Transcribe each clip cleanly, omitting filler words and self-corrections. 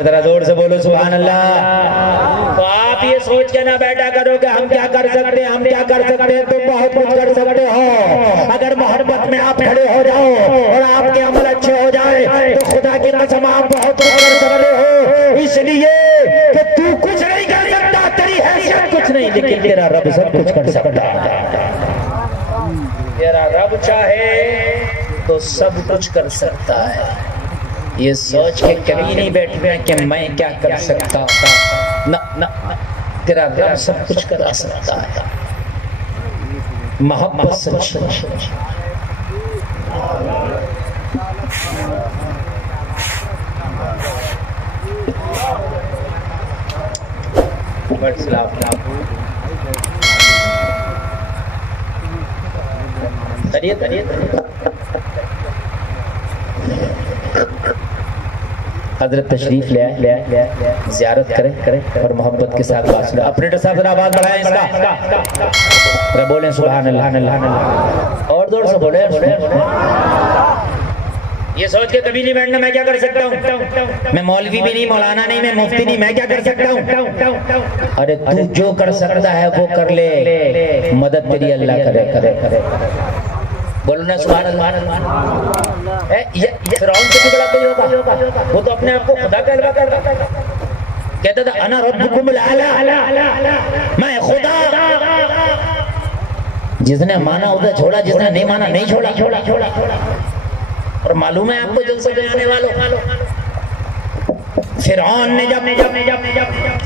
بار ذرا زور سے بولو سبحان اللہ۔ تو آپ یہ سوچ کے نہ بیٹھا کرو کہ ہم کیا کر سکتے ہیں، ہم کیا کر سکتے ہیں، تم بہت کچھ کر سکتے ہو اگر محبت میں آپ کھڑے ہو جاؤ اور آپ کے عمل اچھے ہو جائے تو خدا کی قسم آپ بہت کچھ کر سکتے ہو، اس لیے کہ تو کچھ نہیں کر سکتا، تیری حیثیت کچھ نہیں، لیکن تیرا رب سب کچھ کر سکتا ہے۔ تیرا رب چاہے تو سب کچھ کر سکتا ہے۔ یہ سوچ کے کبھی نہیں بیٹھنا کہ میں کیا کر سکتا ہوں، نہ، تیرا رب سب کچھ کرا سکتا ہے۔ محبت سچ حضرت تشریف لے آئے، زیارت کریں اور محبت کے ساتھ بات سنیں۔ اپنے صاحب ذرا آواز بڑھائیں اس کا، ذرا بولیں سبحان اللہ، اور زور سے بولیں۔ یہ سوچ کے کبھی نہیں بیٹھنا میں کیا کر سکتا ہوں، میں مولوی بھی نہیں، مولانا نہیں، میں مفتی نہیں، میں کیا کر سکتا ہوں۔ ارے تو جو کر سکتا ہے وہ کر لے، مدد تیری اللہ کرے۔ بولو نا سبحان اللہ۔ فرعون سے بھی بڑا کوئی ہوگا؟ وہ تو اپنے آپ کو خدا کا الوا کر رہا کہتا تھا انا ربکم الاعلی، میں خدا۔ جس نے مانا ادھر چھوڑا، جس نے نہیں مانا نہیں چھوڑا۔ اور معلوم ہے آپ کو جلسے پہ آنے والوں، فرعون نے جب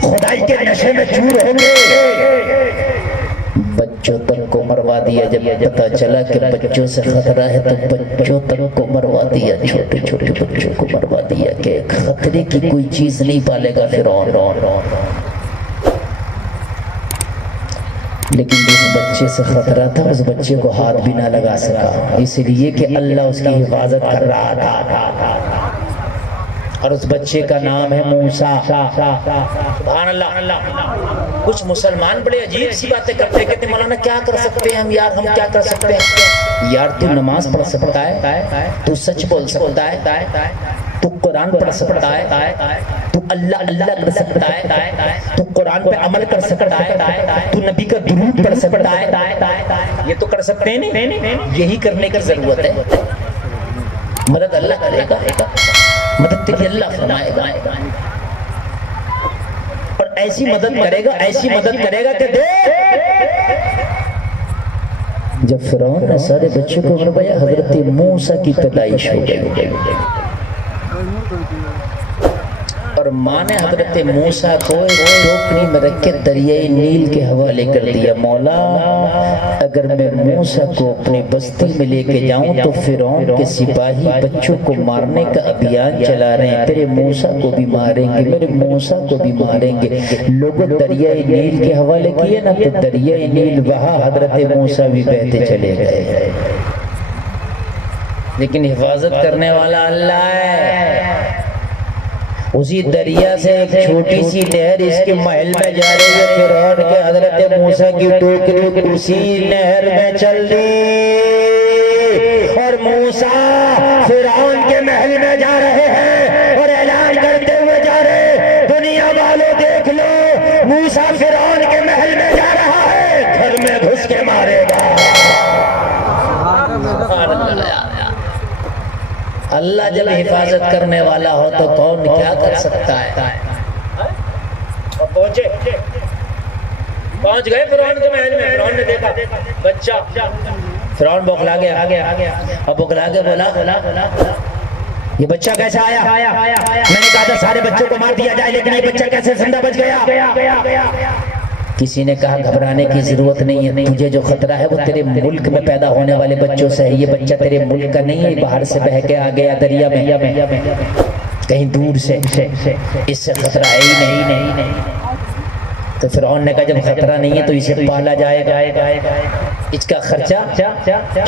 خدائی کے نشے میں چور ہو گئے، بچوں تک کو مروا دیا۔ جب پتا چلا کہ بچوں سے خطرہ ہے تو بچوں تک کو مروا دیا، چھوٹے چھوٹے بچوں کو مروا دیا کہ خطرے کی کوئی چیز نہیں پالے گا فرعون۔ لیکن جس بچے سے خطرہ تھا اس بچے کو ہاتھ بھی نہ لگا سکا، اس لیے کہ اللہ اس کی حفاظت کر رہا تھا، اور اس بچے کا نام ہے موسیٰ۔ سبحان اللہ۔ کچھ مسلمان بڑے عجیب سی باتیں کرتے ہیں، کہتے ہیں مولانا کیا کر سکتے ہیں ہم یار، ہم کیا کر سکتے ہیں یار؟ تو نماز پڑھ سکتا ہے، تو سچ بول سکتا ہے، تو قرآن پڑھ سکتا ہے، تو اللہ کر سکتا ہے، تو قرآن پہ عمل کر سکتا ہے، تو نبی کا درود پڑھ سکتا ہے، یہ تو کر سکتے ہیں نہیں، یہی کرنے کی ضرورت ہے۔ مدد اللہ کرے گا، مدد تیری اللہ فرمائے گا، اور ایسی مدد کرے گا، ایسی مدد کرے گا کہ جب فرعون نے سارے بچوں کو مروایا، حضرت موسیٰ کی پیدائش ہو گئی، اور ماں نے حضرت موسیٰ کو ایک ٹوکری میں رکھ کے دریائے نیل کے حوالے کر دیا۔ مولا اگر میں موسیٰ کو اپنی بستی میں لے کے جاؤں تو فرعون کے سپاہی بچوں کو مارنے کا ابھیان چلا رہے ہیں، تیرے موسیٰ کو بھی ماریں گے، میرے موسیٰ کو بھی ماریں گے۔ لوگوں دریائے نیل کے حوالے کیے نا، تو دریائے نیل وہاں حضرت موسیٰ بھی بہتے چلے گئے، لیکن حفاظت کرنے والا اللہ ہے۔ اسی دریا سے ایک چھوٹی سی نہر اس کے محل میں جا رہی ہے، فرعون کے حضرت موسیٰ کی ٹوکری اسی نہر میں چل دی، اور موسیٰ فرعون کے محل میں جا رہے ہیں اور اعلان کرتے ہوئے جا رہے، دنیا والوں دیکھ لو، موسیٰ فرعون کے محل میں جا رہا ہے، گھر میں گھس کے مارے گا۔ اللہ جب حفاظت کرنے والا ہو تو کون کیا کر سکتا ہے؟ اور پہنچ گئے فرعون کے محل میں، فرعون نے دیکھا بچہ، فرعون بوکھلا گیا، اب بوکھلا کے بولا یہ بچہ کیسے آیا؟ میں نے کہا تھا سارے بچوں کو مار دیا جائے، لیکن یہ بچہ کیسے زندہ بچ گیا؟ کسی نے کہا گھبرانے کی ضرورت نہیں ہے، تجھے جو خطرہ ہے وہ تیرے ملک میں پیدا ہونے والے بچوں سے ہے، یہ بچہ تیرے ملک کا نہیں ہے، باہر سے بہہ کے آ گیا دریا میں، کہیں دور سے، اس سے خطرہ ہے ہی نہیں۔ تو فرعون نے کہا جب خطرہ نہیں ہے تو اسے پالا جائے گا، اس کا خرچہ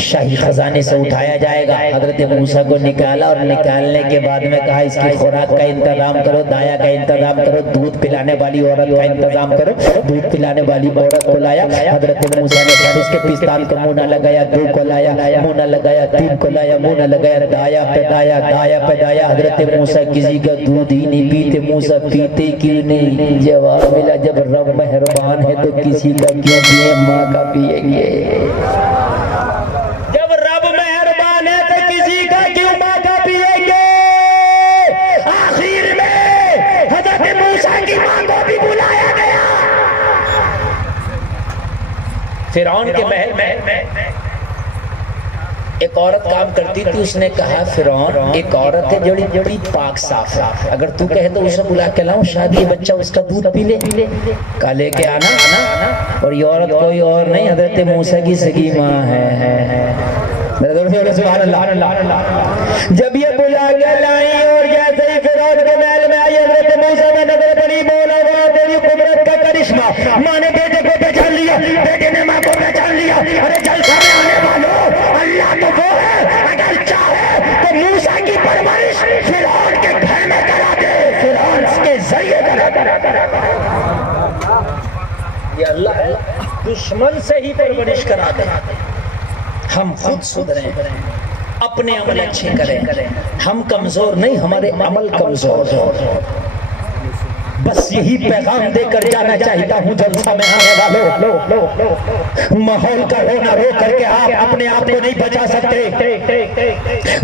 شاہی خزانے سے اٹھایا جائے گا۔ حضرت موسیٰ کو نکالا اور نکالنے کے بعد میں کہا اس کی خوراک کا انتظام کرو، دایا کا انتظام کرو، دودھ پلانے والی عورت کا انتظام کرو۔ دودھ پلانے والی عورت کو لایا، حضرت موسیٰ نے کہا اس کے پستان کو منہ نہ لگایا، دو کو لایا، منہ نہ لگایا، تین کو لایا، منہ نہ لگایا، دایا پہ دایا، دایا پہ دایا۔ حضرت موسیٰ کسی کا دودھ ہی نہیں پیتے، موسیٰ پیتے کیوں نہیں؟ جواب ملا جب رب مہربان ہے تو کسی کا کیوں پیے، ماں کا پیئیں گے۔ جب رب مہربان ہے تو کسی کا کیوں ماں کا پیئیں گے؟ آخر میں حضرت موسیٰ کی ماں کو بھی بلایا گیا۔ فرعون کے محل میں ایک عورت کام کرتی تھی، اس نے کہا فرعون ایک عورت ہے جوڑی جوڑی پاک صاف ہے، اگر تو کہے تو اسے بلا کے لاؤں، شادی بچہ اس کا دودھ پی لے۔ کہا لے کے آنا، اور یہ عورت کوئی اور نہیں حضرت موسیٰ کی سگی ماں ہے۔ سبحان اللہ۔ جب یہ بلا کے لائی اور جیسے ہی فرعون کے محل میں آئی، حضرت موسیٰ میں نظر پڑی، بولا وہ تیری قدرت کا کرشمہ، ماں نے بیٹے کو پہچان لیا، بیٹے نے ماں کو پہچان لیا۔ ارے جلسہ میں آنے والوں، اللہ تو وہ ہے، اگر چاہے تو موسیٰ کی پرورش فرعون کے گھر میں کرا دے، فرعون کے ذریعے کرا دے۔ یہ اللہ ہے، دشمن سے ہی پرورش کرا دے۔ ہم خود سدھریں، اپنے عمل اچھے کریں، ہم کمزور نہیں، ہمارے عمل کمزور۔ بس یہی پیغام دے کر جانا چاہتا ہوں جلسہ میں آنے والوں، ماحول کا رونا رو کر کے آپ اپنے آپ کو نہیں بچا سکتے،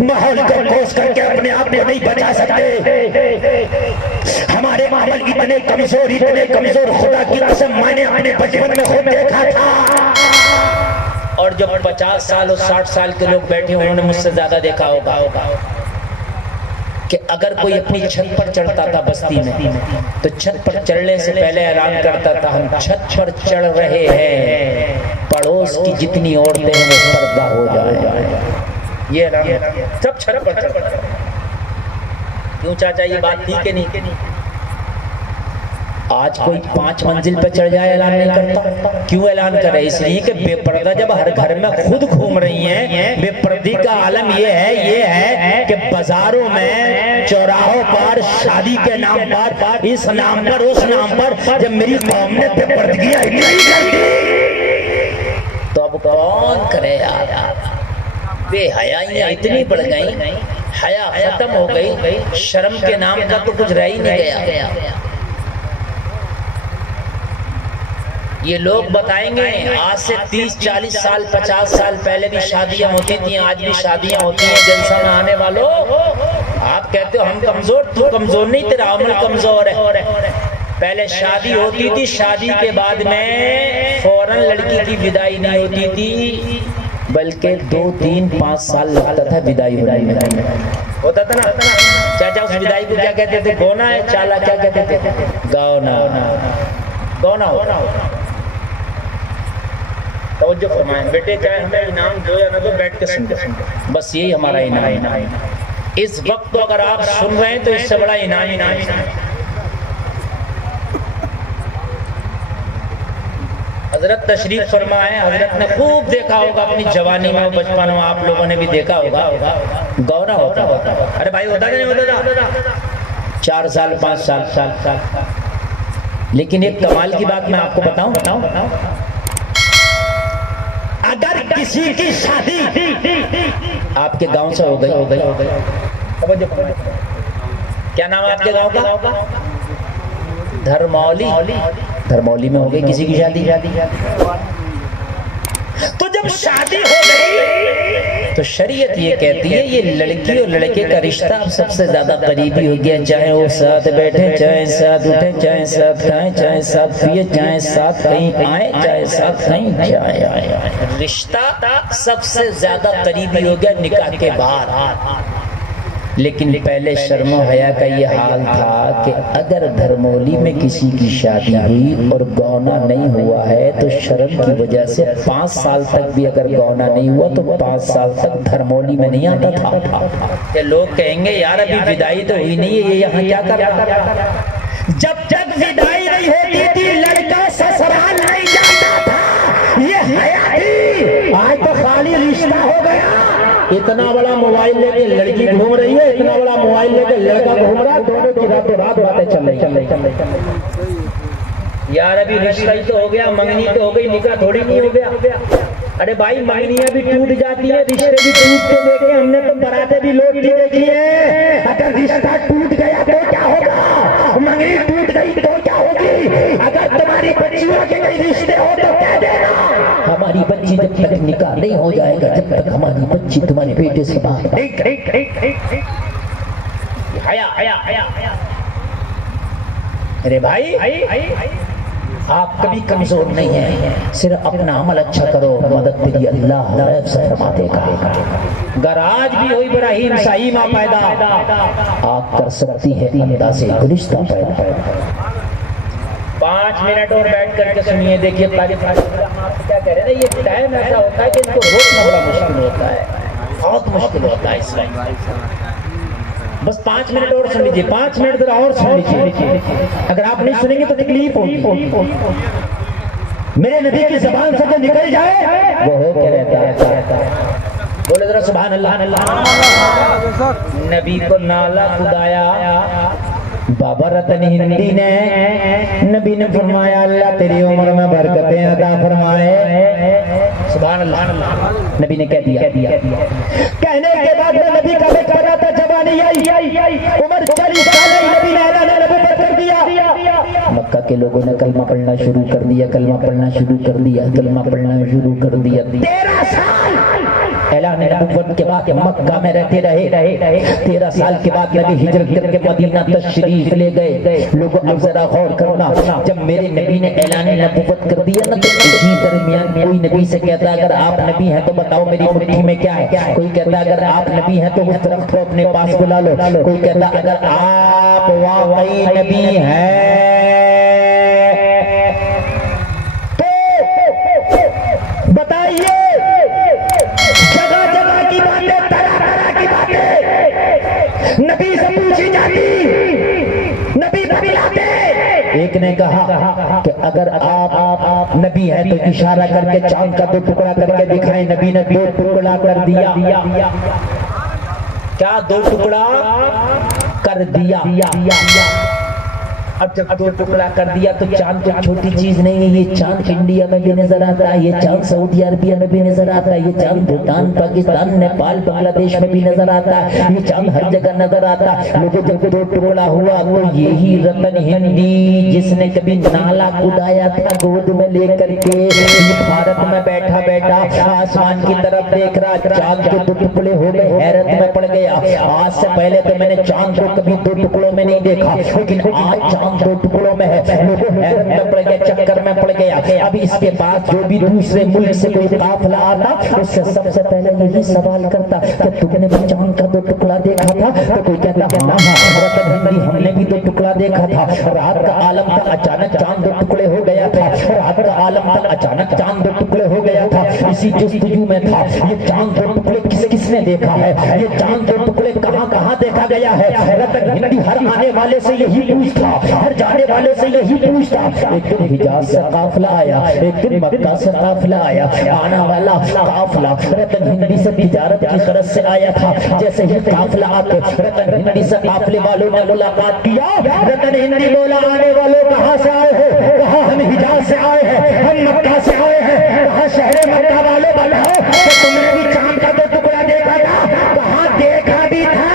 ماحول کو کوس کر کے اپنے آپ کو نہیں بچا سکتے۔ ہمارے عمل اتنے کمزور، خدا کی قسم میں نے اپنے بچپن میں خود دیکھا تھا، اور جب 50 سال اور 60 سال کے لوگ بیٹھے انہوں نے مجھ سے زیادہ دیکھا ہوگا کہ اگر کوئی اپنی چھت پر چڑھتا تھا بستی میں تو چھت پر چڑھنے سے پہلے اعلان کرتا تھا ہم چھت پر چڑھ رہے ہیں، پڑوس کی جتنی عورتیں ہیں وہ پردہ ہو جائے۔ یہ اعلان سب چھت پر چڑھ رہے ہیں۔ کیوں چاچا یہ بات تھی کہ نہیں؟ آج کوئی 5 منزل پہ چڑھ جائے اعلان نہیں کرتا۔ کیوں اعلان کرے؟ اس لیے کہ بے پردہ جب ہر گھر میں خود گھوم رہی ہیں، بے پردی کا عالم یہ ہے کہ بازاروں میں، چوراہوں پر، شادی کے نام پر، اس نام پر، اس نام پر، جب میری قوم نے بے پردگیاں نہیں کرتی تو اب کون کرے یار؟ بے حیائیاں اتنی بڑھ گئیں، حیا ختم ہو گئی، شرم کے نام کا تو کچھ رہ ہی نہیں گیا۔ یہ لوگ بتائیں گے آج سے 30 40 سال 50 سال پہلے بھی شادیاں ہوتی تھیں، آج بھی شادیاں ہوتی ہیں۔ جلسہ میں آنے والوں، آپ کہتے ہو ہم کمزور، تو کمزور نہیں، تیرا عمل کمزور ہے۔ پہلے شادی ہوتی تھی، شادی کے بعد میں فوراً لڑکی کی ودائی نہیں ہوتی تھی، بلکہ 2 3 5 سال لگتا تھا ودائی ہونے میں۔ ہوتا تھا نا چاچا، اس ودائی کو کیا کہتے تھے؟ گونا ہے، چالا کیا کہتے تھے؟ گونا، گونا ہوتا۔ توجہ فرمائیں بیٹے، چاہے ہمیں انعام دو یا نہ دو، بیٹھ کے سن، بس یہی ہمارا انعام ہے۔ اس وقت تو اگر آپ سن رہے ہیں تو اس سے بڑا انعام ہی نہیں۔ حضرت تشریف فرما ہے، حضرت نے خوب دیکھا ہوگا اپنی جوانی میں، بچپن میں آپ لوگوں نے بھی دیکھا ہوگا، گونا ہوتا۔ ارے بھائی ہوتا نہیں ہوتا تھا 4 سال 5 سال۔ لیکن ایک کمال کی بات میں آپ کو بتاؤں، اگر کسی کی شادی آپ کے گاؤں سے ہو گئی، کیا نام ہے آپ کے گاؤں کا؟ دھرمولی میں ہو گئی کسی کی شادی، تو جب شادی ہو گئی تو شریعت یہ کہتی ہے یہ لڑکی اور لڑکے کا رشتہ اب سب سے زیادہ قریبی ہو گیا، چاہے وہ ساتھ بیٹھے، چاہے ساتھ اٹھیں، چاہے ساتھ کھائیں، چاہے ساتھ پیئے، چاہے ساتھ کہیں آئیں، چاہے ساتھ کہیں جائیں۔ رشتہ سب سے زیادہ قریبی ہو گیا نکاح کے بعد۔ لیکن پہلے شرم و حیا کا یہ حال تھا کہ اگر دھرمولی میں کسی کی شادی ہوئی اور گونا نہیں ہوا ہے تو شرم کی وجہ سے 5 سال تک بھی اگر گونا نہیں ہوا تو 5 سال تک دھرمولی میں نہیں آتا تھا۔ کہ لوگ کہیں گے یار ابھی ودائی تو ہوئی نہیں ہے، یہ یہاں کیا کر رہا؟ جب تک ودائی نہیں ہوتی تھی لڑکا سسرال نہیں جاتا تھا، یہ حیا تھی۔ اتنا بڑا موبائل لے کے لڑکی گھوم رہی ہے، اتنا بڑا موبائل لے کے لڑکا گھوم رہا ہے، دونوں کی راتوں رات باتیں چل رہی۔ یار ابھی رشتہ ہی تو ہو گیا، منگنی تو ہو گئی، نکاح تھوڑی نہیں ہو گیا۔ ارے بھائی منگنیاں بھی ٹوٹ جاتی ہیں، رشتے بھی ٹوٹتے دیکھے ہم نے، تو براتے بھی لوگ کی دیکھی ہیں۔ اگر رشتہ ٹوٹ گیا تو کیا ہوگا؟ منگنی ٹوٹ گئی تو کیا ہوگی؟ اگر تمہاری بچیوں کے کئی رشتے ہو تو کہہ دینا ہماری بچی جب تک نکاح نہیں ہو جائے گا، جب تک ہماری بچی تمہارے بیٹے سے بات ارے بھائی آپ کبھی کمزور نہیں ہیں، صرف اپنا عمل اچھا کرو، مدد تیری اللہ غیب سے فرما دے گا۔ اگر آج بھی ہوئی ابراہیم صحیح ماں پیدا، آپ کر سکتی ہے اندازے گلشتہ پیدا۔ 5 منٹ اور بیٹھ کر کے سنیے، دیکھیے قاری کیا کہہ رہے ہیں۔ یہ ٹائم ایسا ہوتا ہے کہ ان کو روکنا بڑا مشکل ہوتا ہے، بہت مشکل ہوتا ہے اس وقت۔ بس 5 منٹ اور سن لیجیے، 5 منٹ ذرا اور سن لیجیے، اگر آپ نہیں سنیں گے تو تکلیف ہوگی۔ میرے نبی کی زبان سے جو نکل جائے وہ ہو کے رہتا ہے۔ بولے ذرا سبحان اللہ۔ نبی کو نالا کھدایا بابا رتن ہندی نے، نبی نے فرمایا اللہ تیری عمر میں برکتیں عطا فرمائے۔ سبحان اللہ۔ نبی نے کہہ دیا، کہنے کے بعد نبی کا بیٹا رہا تھا، جوانی آئی، عمر 40 سال ہے، نبی نے اعلان نبوت کر دیا۔ مکہ کے لوگوں نے کلمہ پڑھنا شروع کر دیا، کلمہ پڑھنا شروع کر دیا، کلمہ پڑھنا شروع کر دیا۔ 13 سال اعلان نبوت کے بعد مکہ میں رہتے رہے۔ 13 سال کے بعد نبی ہجرت کر کے مدینہ تشریف لے گئے۔ لوگوں اب ذرا غور کرنا، جب میرے نبی نے اعلان نبوت کر دیا نا، تو اسی درمیان کوئی نبی سے کہتا اگر آپ نبی ہیں تو بتاؤ میری مٹھی میں کیا ہے؟ کوئی کہتا اگر آپ نبی ہیں تو اس درخت کو اپنے پاس بلا لو۔ کوئی کہتا اگر آپ واقعی نبی ہیں تو بتائیے۔ جگہ جگہ کی باتیں، طرح طرح کی باتیں نبی سے پوچھی جاتی، نبی بتلاتے۔ ایک نے کہا کہ اگر آپ نبی ہیں تو اشارہ کر کے چاند کا 2 ٹکڑا کر کے دکھائیں۔ نبی نے 2 ٹکڑا کر دیا۔ کیا 2 ٹکڑا کر دیا؟ اب جب 2 ٹکڑا کر دیا تو چاند تو چھوٹی چیز نہیں ہے، یہ چاند انڈیا میں بھی نظر آتا ہے، یہ چاند سعودی عربیہ میں بھی نظر آتا ہے، یہ چاند بھوٹان، پاکستان، نیپال، بنگلہ دیش میں بھی نظر آتا ہے، یہ چاند ہر جگہ نظر آتا ہے۔ لوگوں جب 2 ٹکڑا ہوا وہ یہی رتن ہندی جس نے کبھی نالا کھدایا تھا گود میں لے کر کے، بھارت میں بیٹھا بیٹھا آسمان کی طرف دیکھ رہا، چاند کے 2 ٹکڑے ہو گئے، حیرت میں پڑ گیا۔ آج سے پہلے تو میں نے چاند کو کبھی 2 ٹکڑوں میں نہیں دیکھا، لیکن آج چاند 2 ٹکڑوں میں ہے۔ لوگوں حیرت میں پڑ گیا، چکر میں پڑ گیا۔ اب اس کے بعد جو بھی دوسرے ملک سے کوئی قافلہ آتا اس سے سب سے پہلے یہی سوال کرتا کہ تم نے بھی چاند کا 2 ٹکڑا دیکھا تھا؟ تو کوئی کہتا ہاں رتن ہندی ہم نے بھی 2 ٹکڑا دیکھا تھا۔ رات کا عالم تھا، اچانک چاند 2 ٹکڑے ہو گیا تھا۔ رات کا عالم تھا، اچانک چاند 2 ٹکڑے ہو گیا تھا۔ اسی جستجو میں تھا یہ چاند 2 ٹکڑے کس نے دیکھا ہے؟ یہ چاند 2 ٹکڑے کہاں کہاں دیکھا گیا ہے؟ رتن ہندی ہر آنے والے سے یہی پوچھتا، ہر جانے والے سے یہی پوچھتا۔ ایک دن حجاز سے قافلہ آیا، ایک دن مکہ سے قافلہ آیا۔ آنا والا قافلہ رتن ہندی سے تجارت کی غرض سے آیا تھا۔ جیسے ہی قافلہ آتے رتن ہندی سے قافلے والوں نے ملاقات کیا۔ رتن ہندی بولا آنے والوں کہاں سے آئے ہو؟ کہاں ہم حجاز سے آئے ہیں، ہم مکہ سے آئے ہیں۔ کہاں شہر مکہ والوں بتاؤ کہ تم نے بھی چاند کا 2 ٹکڑا دیکھا تھا؟ کہاں دیکھا بھی تھا،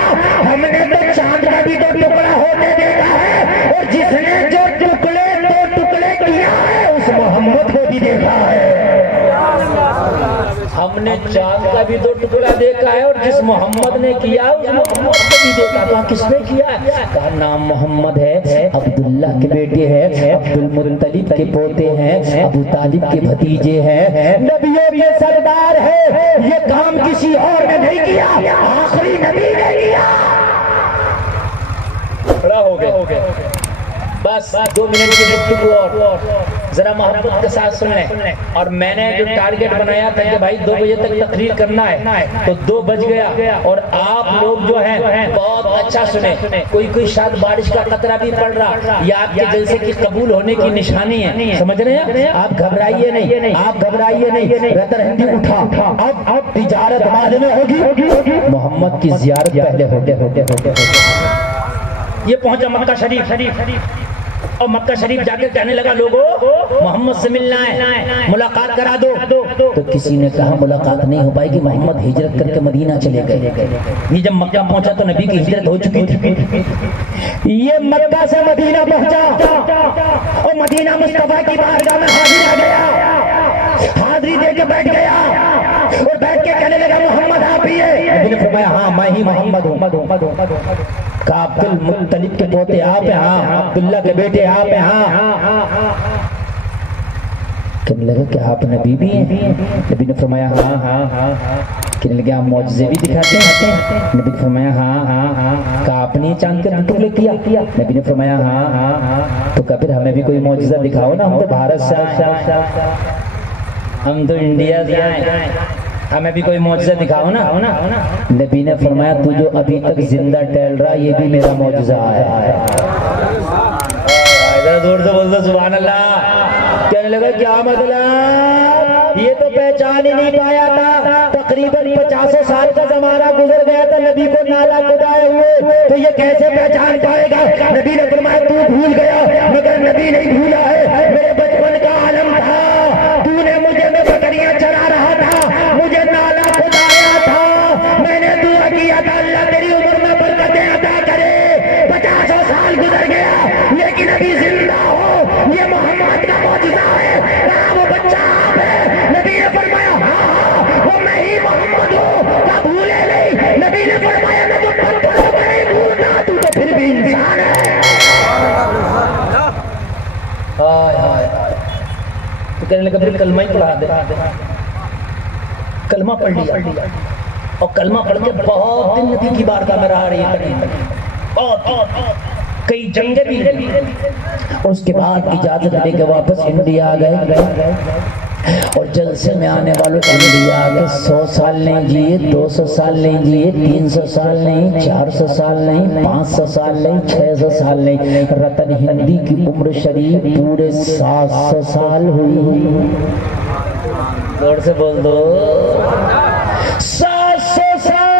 ہم نے تو چاند کا بھی 2 ٹکڑا ہوتے دیکھا ہے، اور جس نے جو 2 ٹکڑے کیا ہے اس محمد کو بھی دیکھا ہے۔ ہم نے چاند کا بھی 2 ٹکڑا دیکھا ہے، اور جس محمد نے کیا اس محمد کو بھی دیکھا۔ کہا کس نے کیا ہے؟ کہا نام محمد ہے، عبداللہ کے بیٹے ہیں، عبد المطلب کے پوتے ہیں، ابو طالب کے بھتیجے ہیں، نبیوں کے سردار ہے۔ یہ کام کسی اور نے نہیں کیا، آخری نبی نے کیا۔ کھڑا ہو گئے۔ بس 2 منٹ کی گفتگو اور ذرا محبت کے ساتھ سن لیں. اور میں نے جو ٹارگٹ بنایا تھا کہ بھائی 2 بجے تک تقریر کرنا ہے تو 2 بج گیا. اور آپ لوگ جو ہیں بہت اچھا سنیں. کوئی شاید بارش کا قطرہ بھی پڑ رہا یہ آپ کے جلسے کی قبول ہونے کی نشانی ہے. سمجھ رہے ہیں؟ آپ گھبرائیے نہیں, آپ گھبرائیے نہیں. رتر ہندی اٹھا, اب تجارت بعد میں ہوگی, محمد کی زیارت پہلے ہوتے یہ پہنچا مکہ شریف. اور مکہ شریف جا کے کہنے لگا لوگوں محمد سے ملنا ہے, ملاقات کرا دو. تو کسی نے کہا ملاقات نہیں ہو پائے گی, محمد ہجرت کر کے مدینہ چلے گئے. یہ جب مکہ پہنچا تو نبی کی ہجرت ہو چکی تھی. یہ مکہ سے مدینہ پہنچا اور مدینہ مصطفیٰ کی بارگاہ میں حاضر آ گیا, حاضری دے کے بیٹھ گیا اور بیٹھ کے کہنے لگا محمد آپ ہی ہے. نبی نے فرمایا ہاں میں ہی محمد ہوں. کہا عبد المطلب کے پوتے آپ ہیں؟ ہاں. عبداللہ کے بیٹے آپ ہیں؟ ہاں. کہنے لگا کہ آپ نبی بھی ہیں؟ نبی نے فرمایا ہاں. کہنے لگے آپ معجزے بھی دکھاتے ہیں؟ نبی نے فرمایا ہاں. کہا آپ نے چاند کے ٹکڑے کیا؟ نبی نے فرمایا ہاں. تو کہا پھر ہمیں بھی کوئی معجزہ دکھاؤ نا, ہم تو بھارت سے آئے, ہم تو انڈیا سے آئے, ہمیں بھی کوئی معجزہ دکھاؤ نا. نبی نے فرمایا تو جو ابھی تک زندہ ٹہل رہا یہ بھی میرا معجزہ ہے. زور سے بول دو سبحان اللہ. کہنے لگا کیا مطلب؟ یہ تو پہچان ہی نہیں پایا تھا. تقریباً 50 سال کا زمانہ گزر گیا تھا نبی کو نالا کھدائے ہوئے, تو یہ کیسے پہچان پائے گا؟ نبی نے فرمایا تو بھول گیا مگر نبی نہیں بھولا ہے. میرے بچپن کا عالم تھا, تو نے مجھے میں بکریاں چرا رہا تھا, مجھے نالا کھدایا تھا, میں نے دعا کیا تھا اللہ تیری عمر میں برکتیں عطا کرے. 50 سال گزر گیا لیکن ابھی زندہ ہو, یہ محمد کا معجزہ ہے. وہ بچہ آپ ہے. نبی نے فرمایا ہاں وہ میں ہی محمد ہوں, کیا بھولے نہیں؟ نبی نے فرمایا میں تو پتھروں کو نہیں بھولتا, تو پھر بھی انسان ہے. تو کہنے لگا پھر کلمہ ہی پڑھا دے. کلمہ پڑھ لیا اور کلمہ پڑھ کے بہت دن نبی کی بارگاہ میں رہا رہی ہے, کئی جنگیں بھی لڑی. اس کے بعد اجازت لے کے واپس انڈیا آ گئے. اور جلسے میں آنے والوں انڈیا آ گئے. 100 سال نہیں جیے, 200 سال نہیں جیے, 300 سال نہیں, 400 سال نہیں, 500 سال نہیں, 600 سال نہیں. رتن ہندی کی عمر شریف پورے 700 سال ہوئی. زور سے بول دو 700 سال.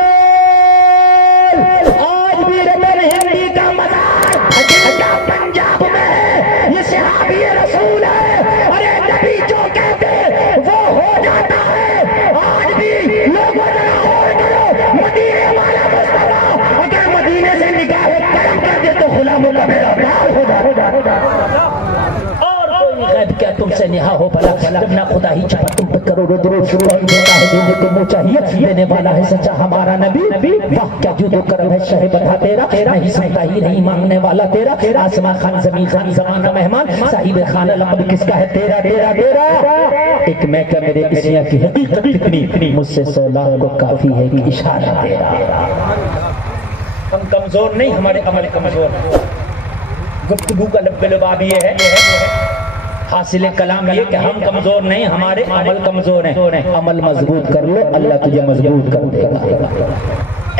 آج بھی رتن ہندی کا مزار پنجاب میں ہے. یہ صحابی رسول ہے. ارے نبی جو کہتے وہ ہو جاتا ہے. آج بھی لوگوں ذرا اور کرو, مدینے والا مصطفیٰ اگر مدینے سے نگاہ کرم کر دے تو غلاموں کا میرا پیار ہو جائے. اور کوئی غیب کیا تم سے نہا ہو بھلا, جب نہ خدا ہی چاہا تم پہ کرو درود. اور دیتا ہے دینے کو منہ چاہیے, دینے والا ہے سچا ہمارا نبی. واہ کیا جود و کرم ہے شہ بتا تیرا, نہیں سنتا ہی نہیں مانگنے والا تیرا. آسمان خان زمین خان زمان کا مہمان, صاحب خانہ لقب کس کا ہے تیرا تیرا تیرا. ایک میں کہ میرے اسیا کی حقیقت اتنی, مجھ سے 100 لاکھ کو کافی ہے کہ اشارہ تیرا. ہم کمزور نہیں, ہمارے عمل کمزور ہے. گفتگو کا لب لباب یہ ہے, حاصل کلام یہ کہ ہم کمزور نہیں, ہمارے عمل کمزور ہیں. عمل مضبوط کر لو, اللہ تجھے مضبوط کر دے گا.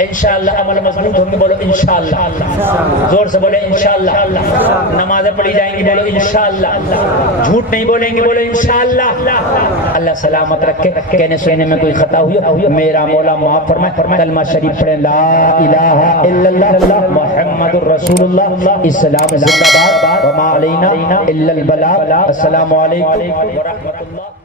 انشاءاللہ عمل مضبوط ہوں گے, بولو انشاءاللہ. زور سے بولے انشاءاللہ. نمازیں پڑھی جائیں گی, بولو انشاءاللہ. جھوٹ نہیں بولیں گے, بولو انشاءاللہ. اللہ سلامت رکھے. کہنے سونے میں کوئی خطا ہوئی میرا مولا معاف فرمائے. کلمہ شریف پڑھیں لا الہ الا اللہ محمد الرسول اللہ. اسلام زندہ باد, وما علینا الا البلاغ. السلام علیکم ورحمۃ اللہ.